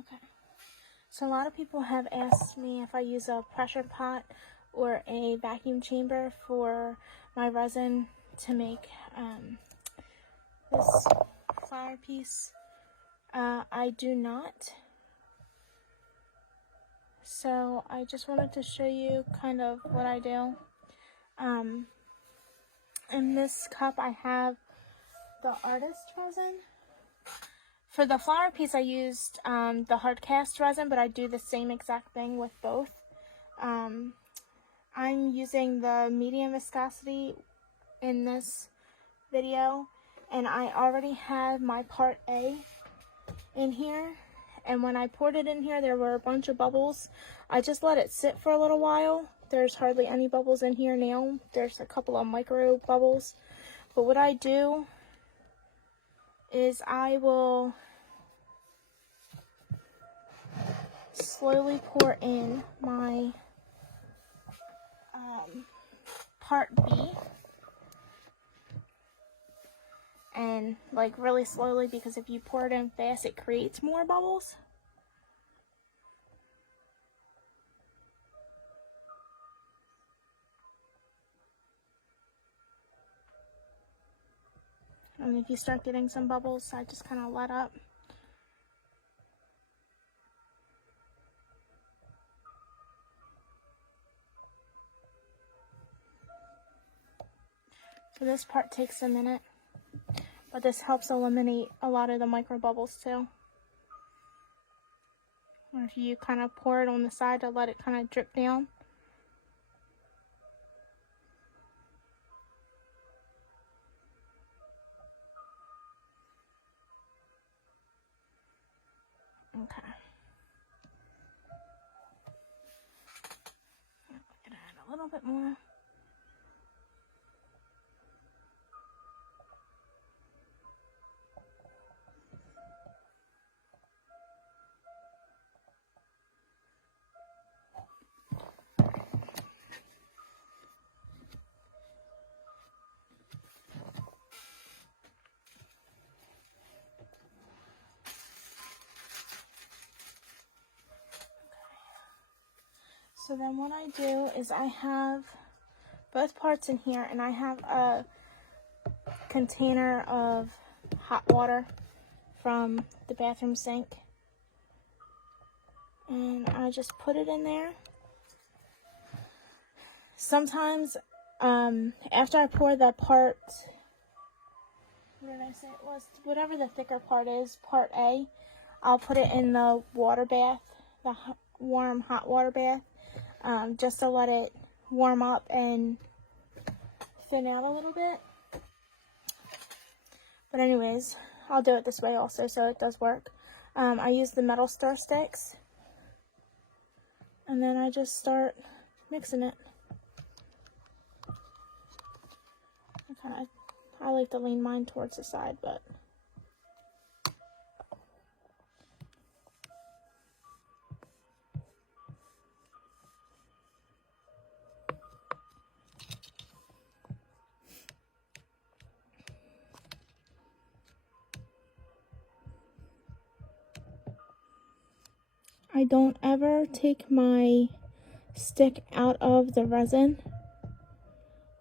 Okay. So a lot of people have asked me if I use a pressure pot or a vacuum chamber for my resin to make this flower piece. I do not. So I just wanted to show you kind of what I do. In this cup I have the artist resin. For the flower piece I used the hard cast resin, but I do the same exact thing with both. I'm using the medium viscosity in this video, and I already have my part A in here, and when I poured it in here there were a bunch of bubbles. I just let it sit for a little while. There's hardly any bubbles in here now. There's a couple of micro bubbles, but what I do is I will slowly pour in my part B, and like really slowly, because if you pour it in fast it creates more bubbles. And if you start getting some bubbles, I just kind of let up. So this part takes a minute, but this helps eliminate a lot of the micro bubbles too. Or if you kind of pour it on the side to let it kind of drip down. Okay. I'm gonna add a little bit more. So then what I do is I have both parts in here, and I have a container of hot water from the bathroom sink, and I just put it in there. Sometimes after I pour the part, what did I say it was, whatever the thicker part is, part A, I'll put it in the water bath, the warm hot water bath, just to let it warm up and thin out a little bit. But anyways, I'll do it this way also, so it does work. I use the metal stir sticks, and then I just start mixing it. I like to lean mine towards the side, but I don't ever take my stick out of the resin,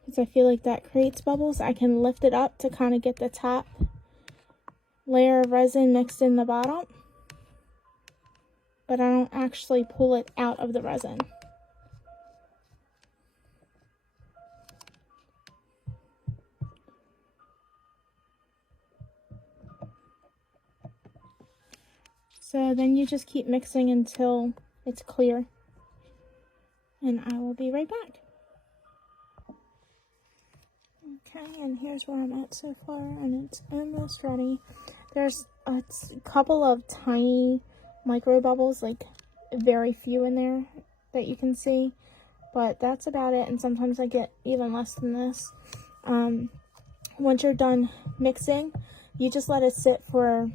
because I feel like that creates bubbles. I can lift it up to kind of get the top layer of resin mixed in the bottom, but I don't actually pull it out of the resin. So then you just keep mixing until it's clear, and I will be right back. Okay, and here's where I'm at so far, and it's almost ready. There's a couple of tiny micro bubbles, like very few in there that you can see, but that's about it, and sometimes I get even less than this. Once you're done mixing, you just let it sit for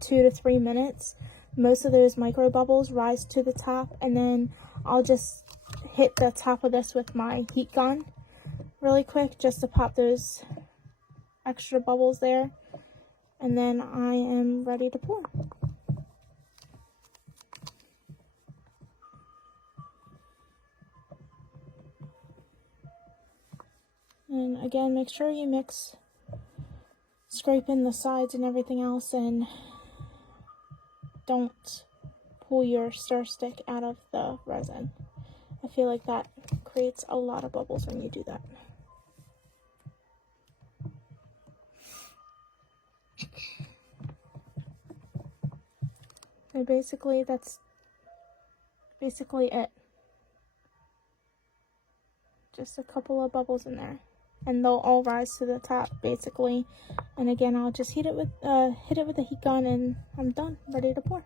2 to 3 minutes. Most of those micro bubbles rise to the top, and then I'll just hit the top of this with my heat gun really quick just to pop those extra bubbles there, and then I am ready to pour. And again, make sure you scrape in the sides and everything else, and don't pull your stir stick out of the resin. I feel like that creates a lot of bubbles when you do that. And basically, that's basically it. Just a couple of bubbles in there, and they'll all rise to the top basically. And again, I'll just hit it with the heat gun, and I'm done, ready to pour.